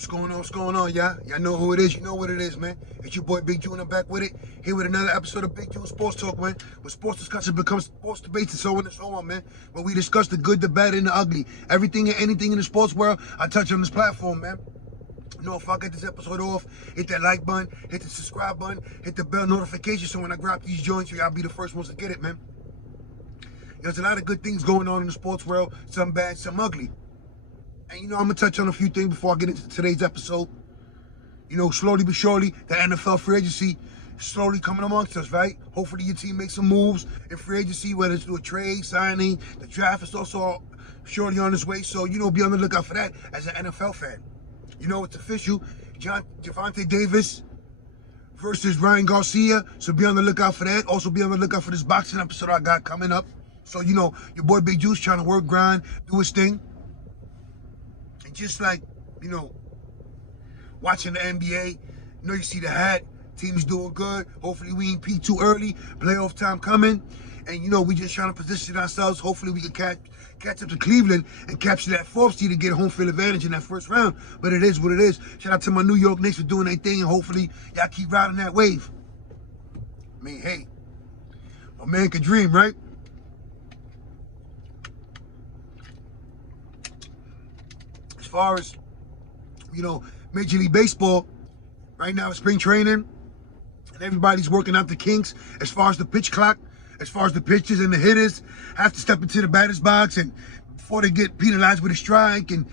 What's going on, y'all? Y'all know who it is. You know what it is, man. It's your boy Big Jew, and I'm back with it. Here with another episode of Big Jew Sports Talk, man. Where sports discussion becomes sports debates and so on and so on, man. Where we discuss the good, the bad, and the ugly. Everything and anything in the sports world, I touch on this platform, man. You know, if I get this episode off, hit that like button, hit the subscribe button, hit the bell notification so when I grab these joints, y'all be the first ones to get it, man. There's a lot of good things going on in the sports world, some bad, some ugly. And, you know, I'm going to touch on a few things before I get into today's episode. You know, slowly but surely, the NFL free agency is slowly coming amongst us, right? Hopefully your team makes some moves in free agency, whether it's through a trade, signing. The draft is also surely on its way. So, you know, be on the lookout for that as an NFL fan. You know, it's official. Javonte Davis versus Ryan Garcia. So be on the lookout for that. Also be on the lookout for this boxing episode I got coming up. So, you know, your boy Big Juice trying to work, grind, do his thing. And just like, you know, watching the NBA, you know, you see the hat, team's doing good. Hopefully we ain't peak too early. Playoff time coming. And, you know, we just trying to position ourselves. Hopefully we can catch up to Cleveland and capture that fourth seed to get home field advantage in that first round. But it is what it is. Shout out to my New York Knicks for doing their thing. And hopefully y'all keep riding that wave. I mean, hey, a man can dream, right? As far as, you know, Major League Baseball, right now it's spring training, and everybody's working out the kinks as far as the pitch clock, as far as the pitchers and the hitters have to step into the batter's box, and before they get penalized with a strike, and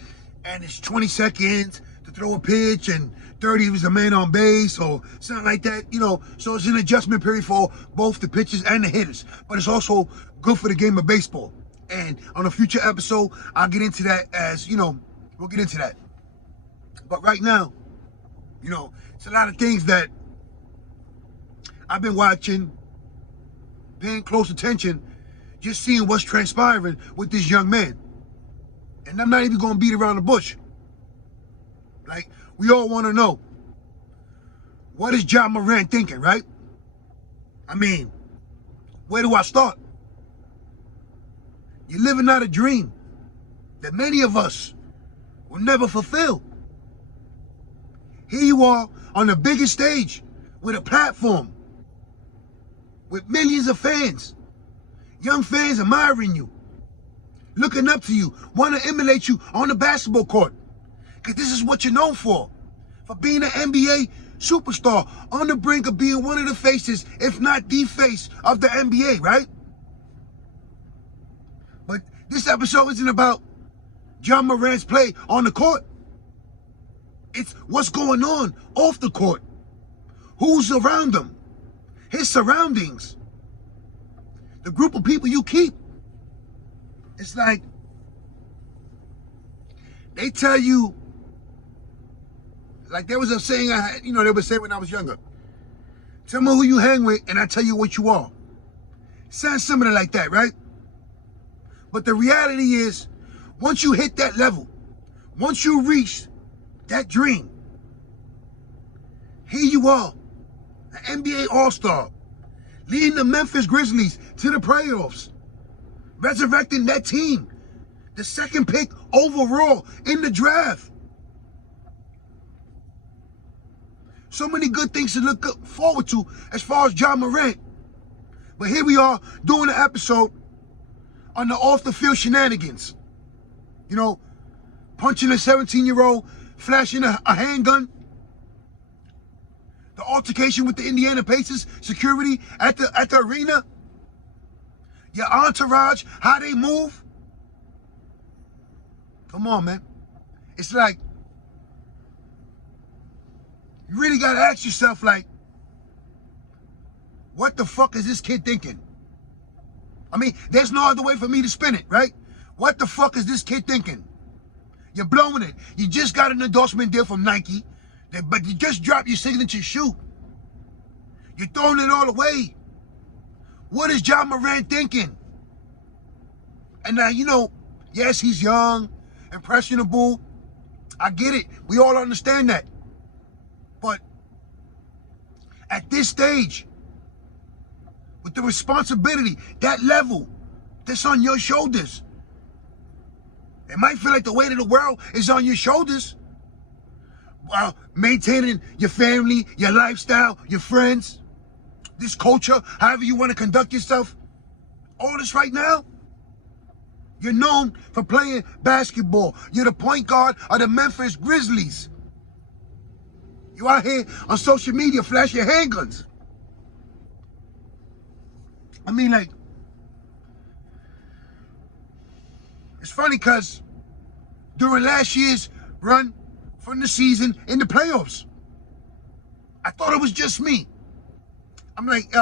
it's 20 seconds to throw a pitch, and 30 if it's a man on base, or something like that, you know. So it's an adjustment period for both the pitchers and the hitters, but it's also good for the game of baseball. And on a future episode, I'll get into that as, you know, we'll get into that. But right now, you know, it's a lot of things that I've been watching, paying close attention, just seeing what's transpiring with this young man. And I'm not even going to beat around the bush. Like, we all want to know, what is John Moran thinking, right? I mean, where do I start? You're living out a dream that many of us will never fulfill. Here you are on the biggest stage with a platform, with millions of fans, young fans admiring you, looking up to you, want to emulate you on the basketball court. Because this is what you're known for being an NBA superstar, on the brink of being one of the faces, if not the face of the NBA, right? But this episode isn't about John Moran's play on the court. It's what's going on off the court. Who's around him? His surroundings. The group of people you keep. It's like they tell you, like there was a saying I had, you know, they would say when I was younger. Tell me who you hang with and I tell you what you are. Sounds similar like that, right? But the reality is, once you hit that level, once you reach that dream, here you are, an NBA All-Star, leading the Memphis Grizzlies to the playoffs, resurrecting that team, the second pick overall in the draft. So many good things to look forward to as far as John Moran. But here we are doing an episode on the off-the-field shenanigans. You know, punching a 17-year-old, flashing a handgun. The altercation with the Indiana Pacers security at the arena. Your entourage, how they move. Come on, man. It's like, you really gotta ask yourself, like, what the fuck is this kid thinking? I mean, there's no other way for me to spin it, right? What the fuck is this kid thinking? You're blowing it. You just got an endorsement deal from Nike, but you just dropped your signature shoe. You're throwing it all away. What is John Moran thinking? And now, you know, yes, he's young, impressionable. I get it. We all understand that. But at this stage, with the responsibility, that level that's on your shoulders, it might feel like the weight of the world is on your shoulders, maintaining your family, your lifestyle, your friends, this culture, however you want to conduct yourself. All this right now, you're known for playing basketball. You're the point guard of the Memphis Grizzlies. You out here on social media flashing your handguns. I mean, like, it's funny because during last year's run from the season in the playoffs, I thought it was just me. I'm like,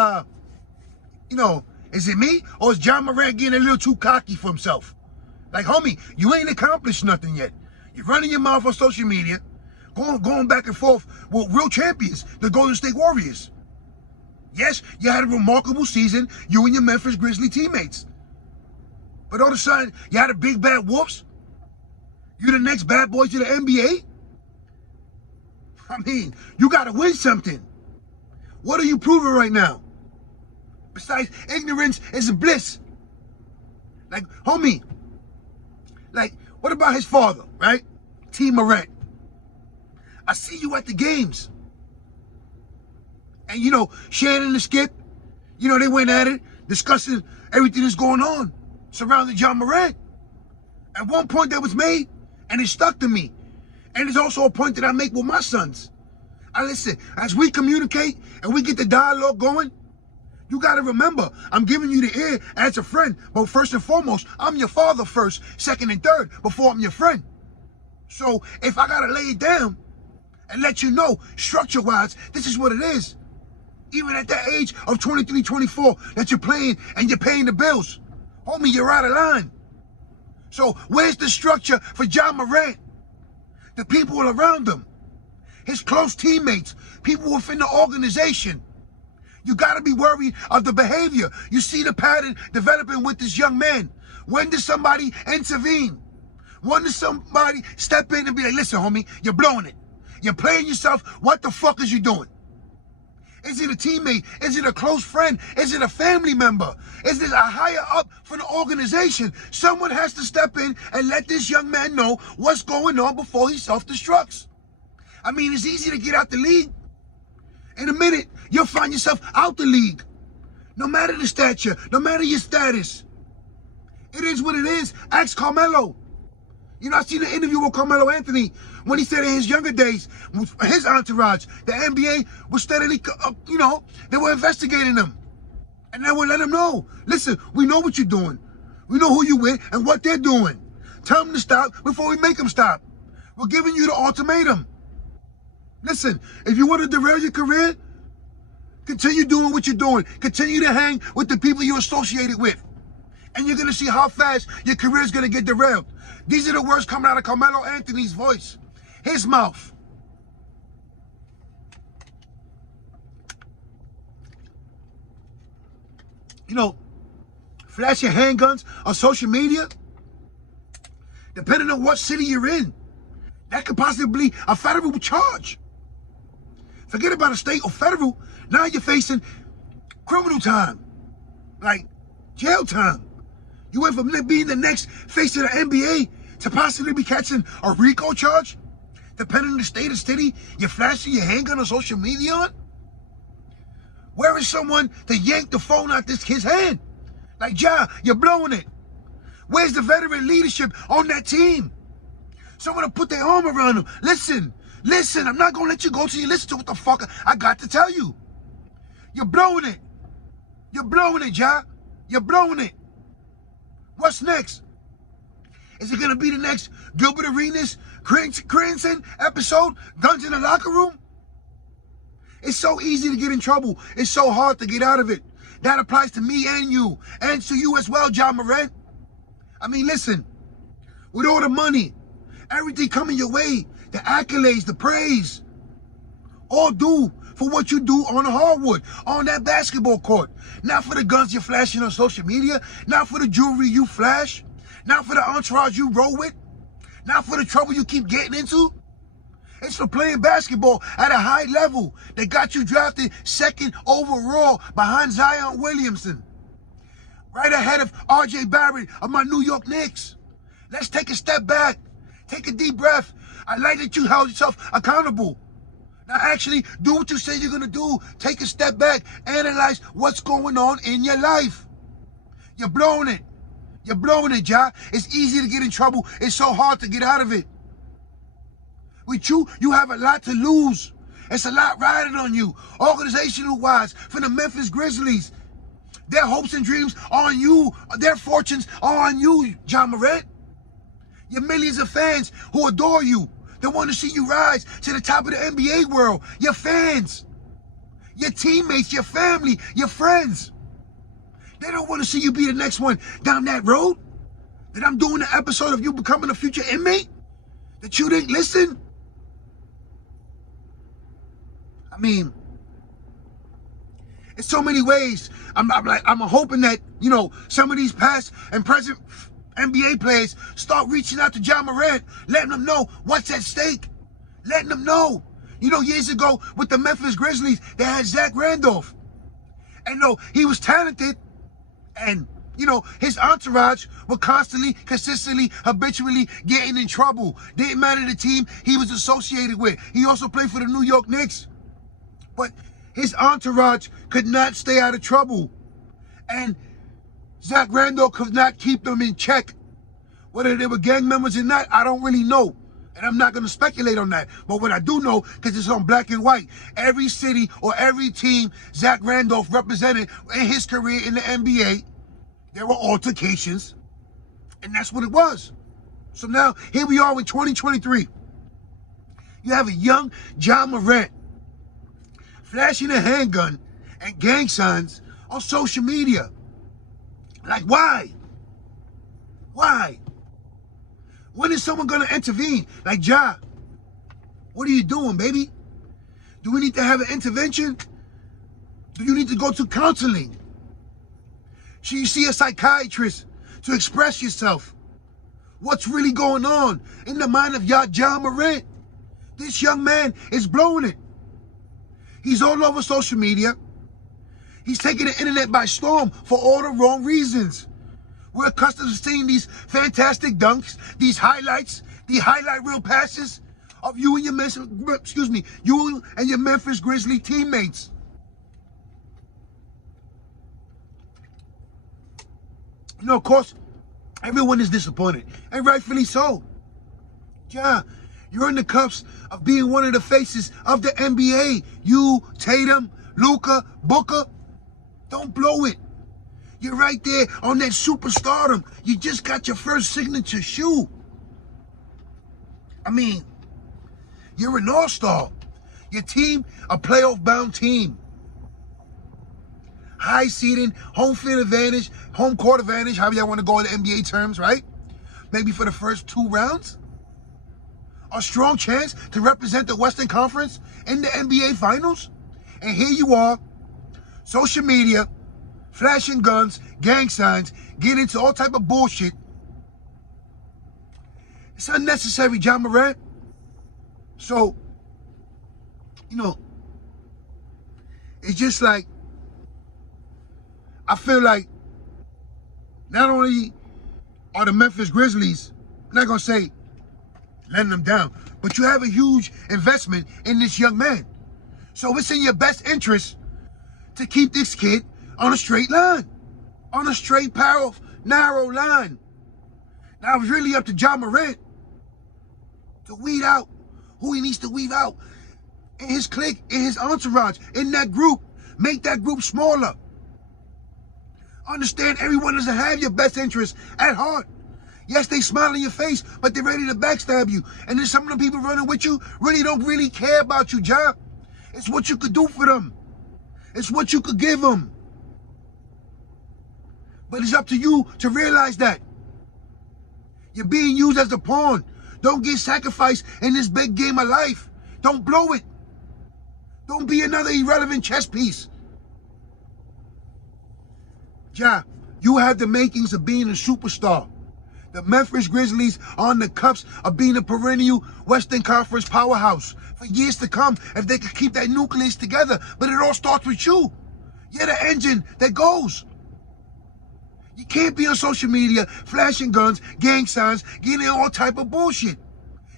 is it me? Or is John Moran getting a little too cocky for himself? Like, homie, you ain't accomplished nothing yet. You're running your mouth on social media, going back and forth with real champions, the Golden State Warriors. Yes, you had a remarkable season, you and your Memphis Grizzly teammates. But all of a sudden, you had a big bad whoops. You the next bad boy to the NBA? I mean, you got to win something. What are you proving right now? Besides, ignorance is a bliss. Like, homie, like, what about his father, right? Morant. I see you at the games. And, Shannon and Skip, they went at it, discussing everything that's going on surrounding John Moran. At one point that was made, and it stuck to me. And it's also a point that I make with my sons. Listen, as we communicate and we get the dialogue going, you got to remember, I'm giving you the ear as a friend. But first and foremost, I'm your father first, second and third, before I'm your friend. So if I got to lay it down and let you know, structure-wise, this is what it is. Even at that age of 23, 24, that you're playing and you're paying the bills. Homie, you're out of line. So where's the structure for John Moran? The people around him, his close teammates, people within the organization. You got to be worried of the behavior. You see the pattern developing with this young man. When does somebody intervene? When does somebody step in and be like, listen, homie, you're blowing it. You're playing yourself. What the fuck is you doing? Is it a teammate? Is it a close friend? Is it a family member? Is this a higher up for the organization? Someone has to step in and let this young man know what's going on before he self-destructs. I mean, it's easy to get out the league. In a minute, you'll find yourself out the league. No matter the stature, no matter your status. It is what it is. Ask Carmelo. I seen an interview with Carmelo Anthony when he said in his younger days, his entourage, the NBA was steadily, they were investigating him. And they would let him know, listen, we know what you're doing. We know who you with and what they're doing. Tell them to stop before we make them stop. We're giving you the ultimatum. Listen, if you want to derail your career, continue doing what you're doing. Continue to hang with the people you're associated with. And you're going to see how fast your career is going to get derailed. These are the words coming out of Carmelo Anthony's voice. His mouth. Flash your handguns on social media. Depending on what city you're in, that could possibly be a federal charge. Forget about a state or federal. Now you're facing criminal time, like jail time. You went from being the next face of the NBA to possibly be catching a RICO charge, depending on the state or city you're flashing your handgun on social media on. Where is someone to yank the phone out this kid's hand? Like, Ja, you're blowing it. Where's the veteran leadership on that team? Someone to put their arm around him. Listen, I'm not going to let you go till you listen to what the fuck I got to tell you. You're blowing it. You're blowing it, Ja. You're blowing it. What's next? Is it going to be the next Gilbert Arenas, Cranston episode, Guns in the Locker Room? It's so easy to get in trouble. It's so hard to get out of it. That applies to me and you, and to you as well, John Moran. I mean, listen, with all the money, everything coming your way, the accolades, the praise, all due for what you do on the hardwood, on that basketball court. Not for the guns you're flashing on social media, not for the jewelry you flash, not for the entourage you roll with, not for the trouble you keep getting into. It's for playing basketball at a high level that got you drafted second overall behind Zion Williamson. Right ahead of R.J. Barrett of my New York Knicks. Let's take a step back. Take a deep breath. I like that you held yourself accountable. Now actually do what you say you're gonna do. Take a step back, analyze what's going on in your life. You're blowing it. You're blowing it, Ja. It's easy to get in trouble. It's so hard to get out of it. With you, you have a lot to lose. It's a lot riding on you, organizational-wise, from the Memphis Grizzlies. Their hopes and dreams are on you. Their fortunes are on you, John Moran. Your millions of fans who adore you. They want to see you rise to the top of the NBA world. Your fans, your teammates, your family, your friends. They don't want to see you be the next one down that road. That I'm doing an episode of you becoming a future inmate. That you didn't listen. I mean, in so many ways, I'm hoping that, you know, some of these past and present NBA players start reaching out to John Moran, letting them know what's at stake. Letting them know. You know, years ago with the Memphis Grizzlies, they had Zach Randolph. And no, he was talented. And, you know, his entourage were constantly, consistently, habitually getting in trouble. Didn't matter the team he was associated with. He also played for the New York Knicks. But his entourage could not stay out of trouble. And Zach Randolph could not keep them in check. Whether they were gang members or not, I don't really know. And I'm not going to speculate on that. But what I do know, because it's on black and white, every city or every team Zach Randolph represented in his career in the NBA, there were altercations. And that's what it was. So now, here we are in 2023. You have a young John Moran flashing a handgun and gang signs on social media. Like, why? Why? When is someone gonna intervene? Like, Ja, what are you doing, baby? Do we need to have an intervention? Do you need to go to counseling? Should you see a psychiatrist to express yourself? What's really going on in the mind of John Moran? This young man is blowing it. He's all over social media. He's taking the internet by storm for all the wrong reasons. We're accustomed to seeing these fantastic dunks, these highlights, the highlight reel passes of you and your Memphis Grizzlies teammates. You know, of course, everyone is disappointed, and rightfully so. Yeah, you're in the cups of being one of the faces of the NBA. You, Tatum, Luka, Booker, don't blow it. You're right there on that superstardom. You just got your first signature shoe. I mean, you're an all-star. Your team, a playoff-bound team. High seeding, home field advantage, home court advantage, however y'all want to go in the NBA terms, right? Maybe for the first 2 rounds. A strong chance to represent the Western Conference in the NBA Finals. And here you are, social media, flashing guns, gang signs, getting into all type of bullshit. It's unnecessary, John Moran. So, you know, it's just like, I feel like not only are the Memphis Grizzlies, I'm not going to say letting them down, but you have a huge investment in this young man. So it's in your best interest to keep this kid on a straight line, on a straight, narrow line. Now, it's really up to John Moran to weed out who he needs to weed out in his clique, in his entourage, in that group. Make that group smaller. Understand everyone doesn't have your best interest at heart. Yes, they smile in your face, but they're ready to backstab you. And then some of the people running with you don't really care about you, John. It's what you could do for them. It's what you could give them. But it's up to you to realize that. You're being used as a pawn. Don't get sacrificed in this big game of life. Don't blow it. Don't be another irrelevant chess piece. Ja, you have the makings of being a superstar. The Memphis Grizzlies are on the cusp of being a perennial Western Conference powerhouse for years to come if they could keep that nucleus together. But it all starts with you. You're the engine that goes. You can't be on social media flashing guns, gang signs, getting all type of bullshit.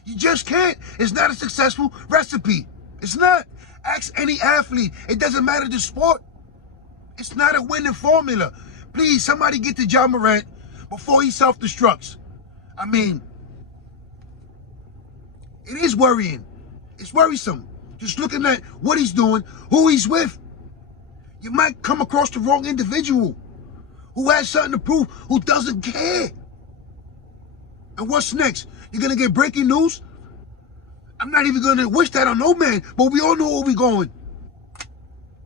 You just can't. It's not a successful recipe. It's not. Ask any athlete. It doesn't matter the sport. It's not a winning formula. Please, somebody get to John Moran before he self-destructs. I mean, it is worrying. It's worrisome. Just looking at what he's doing, who he's with. You might come across the wrong individual who has something to prove, who doesn't care. And what's next? You're going to get breaking news? I'm not even going to wish that on no man, but we all know where we're going.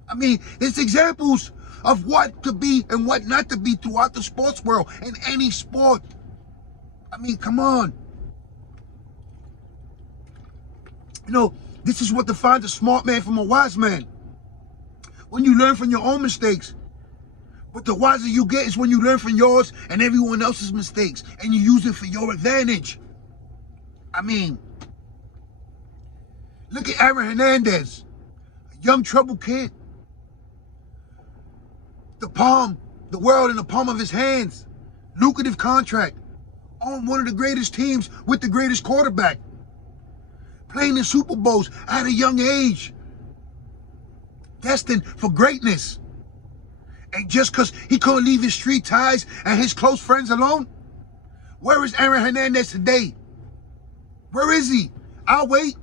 I mean, there's examples of what to be and what not to be throughout the sports world, in any sport. I mean, come on. You know, this is what defines a smart man from a wise man. When you learn from your own mistakes. But the wiser you get is when you learn from yours and everyone else's mistakes, and you use it for your advantage. I mean, look at Aaron Hernandez, a young troubled kid. The world in the palm of his hands. Lucrative contract. On one of the greatest teams with the greatest quarterback. Playing in Super Bowls at a young age. Destined for greatness. And just because he couldn't leave his street ties and his close friends alone? Where is Aaron Hernandez today? Where is he? I'll wait.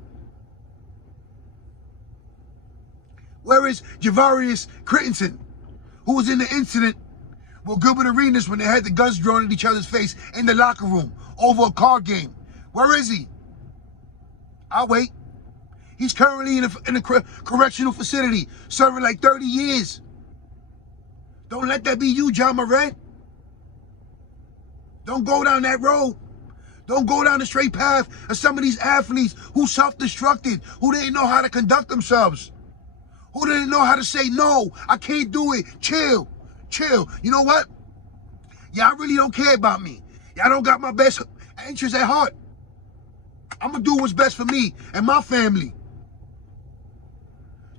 Where is Javarius Crittenson, who was in the incident with Gilbert Arenas when they had the guns drawn at each other's face in the locker room over a card game? Where is he? I'll wait. He's currently in a correctional facility, serving like 30 years. Don't let that be you, John Moran. Don't go down that road. Don't go down the straight path of some of these athletes who self-destructed, who didn't know how to conduct themselves, who didn't know how to say, no, I can't do it. Chill. You know what? Y'all really don't care about me. Y'all don't got my best interests at heart. I'm going to do what's best for me and my family.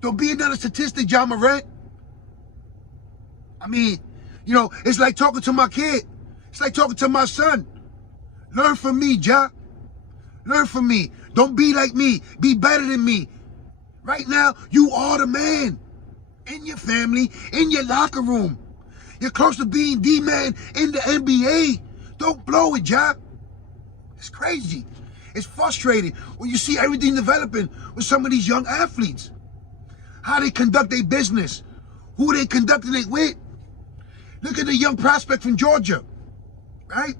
Don't be another statistic, John Moran. I mean, you know, it's like talking to my kid. It's like talking to my son. Learn from me, Ja. Learn from me. Don't be like me. Be better than me. Right now, you are the man. In your family, in your locker room. You're close to being the man in the NBA. Don't blow it, Ja. It's crazy. It's frustrating when you see everything developing with some of these young athletes. How they conduct their business. Who they conducting it with. Look at the young prospect from Georgia, right?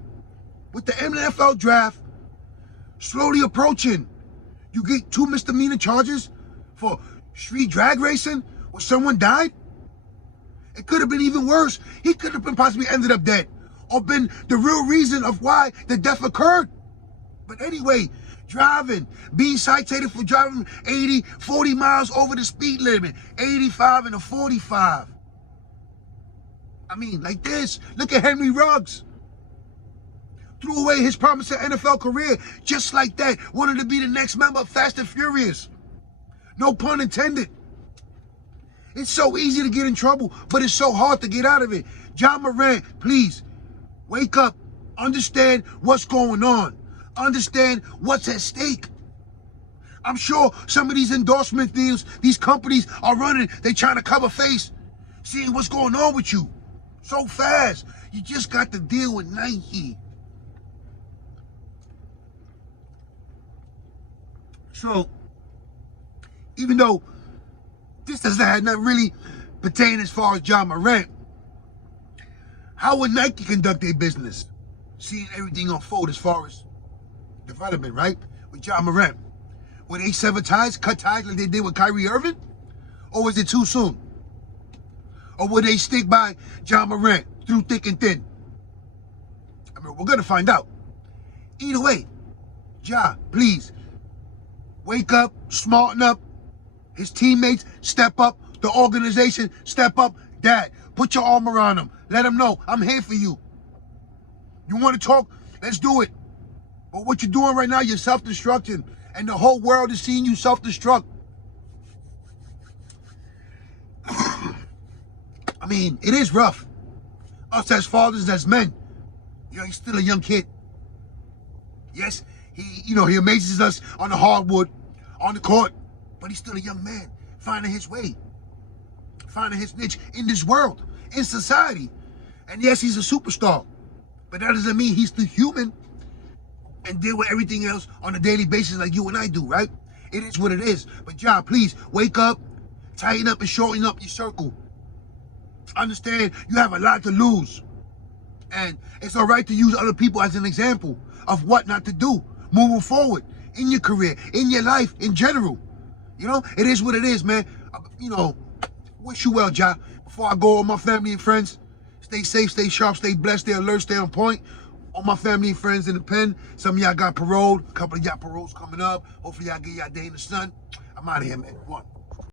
With the NFL draft slowly approaching. You get 2 misdemeanor charges for street drag racing where someone died. It could have been even worse. He could have been possibly ended up dead or been the real reason of why the death occurred. But anyway, being cited for driving 40 miles over the speed limit, 85 and a 45. I mean, like this. Look at Henry Ruggs. Threw away his promising NFL career just like that. Wanted to be the next member of Fast and Furious. No pun intended. It's so easy to get in trouble, but it's so hard to get out of it. John Moran, please, wake up. Understand what's going on. Understand what's at stake. I'm sure some of these endorsement deals, these companies are running, they're trying to cover face, seeing what's going on with you. So fast. You just got to deal with Nike. So, even though this doesn't have nothing really pertain as far as John Moran, how would Nike conduct their business? Seeing everything unfold as far as development, right? With John Moran. Would they sever ties, cut ties like they did with Kyrie Irving? Or was it too soon? Or would they stick by John Moran through thick and thin? I mean, we're going to find out. Either way, Ja, please, wake up, smarten up. His teammates, step up. The organization, step up. Dad, put your arm around him. Let him know, I'm here for you. You want to talk? Let's do it. But what you're doing right now, you're self-destructing. And the whole world is seeing you self-destruct. I mean, it is rough. Us as fathers, as men. You know, he's still a young kid. Yes, He amazes us on the hardwood, on the court, but he's still a young man, finding his way, finding his niche in this world, in society. And yes, he's a superstar, but that doesn't mean he's still human and deal with everything else on a daily basis like you and I do, right? It is what it is. But Ja, please, wake up, tighten up and shorten up your circle. Understand, you have a lot to lose. And it's all right to use other people as an example of what not to do moving forward in your career, in your life, in general. It is what it is, man. Wish you well, Ja. Before I go, all my family and friends, stay safe, stay sharp, stay blessed, stay alert, stay on point. All my family and friends in the pen. Some of y'all got paroled. A couple of y'all paroles coming up. Hopefully y'all get y'all day in the sun. I'm out of here, man. One.